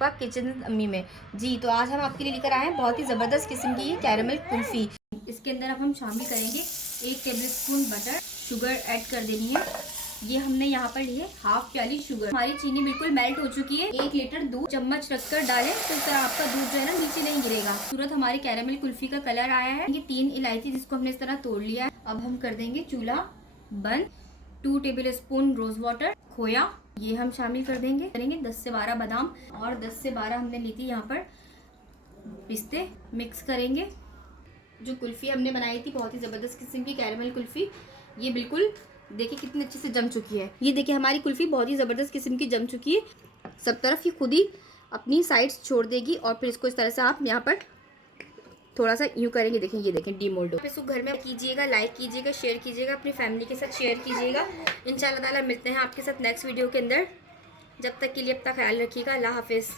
Kitchen अम्मी में जी। तो आज हम आपके लिए लेकर आए हैं बहुत ही ज़बरदस्त किस्म की ये कैरेमल कुल्फ़ी। इसके अंदर अब हम शामिल करेंगे 1 टेबलस्पून बटर, शुगर ऐड कर देनी है। ये हमने यहाँ पर ली है हाफ प्याली शुगर। हमारी चीनी बिल्कुल मेल्ट हो चुकी है। 1 लीटर दूध चम्मच रखकर डालें तो इस तरह आपका दूध जो है ना नीचे नहीं गिरेगा। सूरत हमारे कैरेमल कुल्फ़ी का कलर आया है। ये 3 इलायची जिसको हमने इस तरह तोड़ लिया है। अब हम कर देंगे चूल्हा बंद। 2 टेबलस्पून रोज वाटर, खोया ये हम शामिल कर देंगे। करेंगे 10 से 12 बादाम और 10 से 12 हमने ली थी यहाँ पर पिस्ते। मिक्स करेंगे। जो कुल्फ़ी हमने बनाई थी बहुत ही ज़बरदस्त किस्म की कैरेमल कुल्फ़ी, ये बिल्कुल देखिए कितनी अच्छे से जम चुकी है। ये देखिए हमारी कुल्फ़ी बहुत ही ज़बरदस्त किस्म की जम चुकी है। सब तरफ ये खुद ही अपनी साइड्स छोड़ देगी और फिर इसको इस तरह से आप यहाँ पर थोड़ा सा यूँ करेंगे। देखें ये देखें डीमोल्ड। आप इसको घर में कीजिएगा, लाइक कीजिएगा, शेयर कीजिएगा, अपनी फैमिली के साथ शेयर कीजिएगा। इंशाल्लाह ताला मिलते हैं आपके साथ नेक्स्ट वीडियो के अंदर। जब तक के लिए अपना ख्याल रखिएगा। अल्लाह हाफिज़।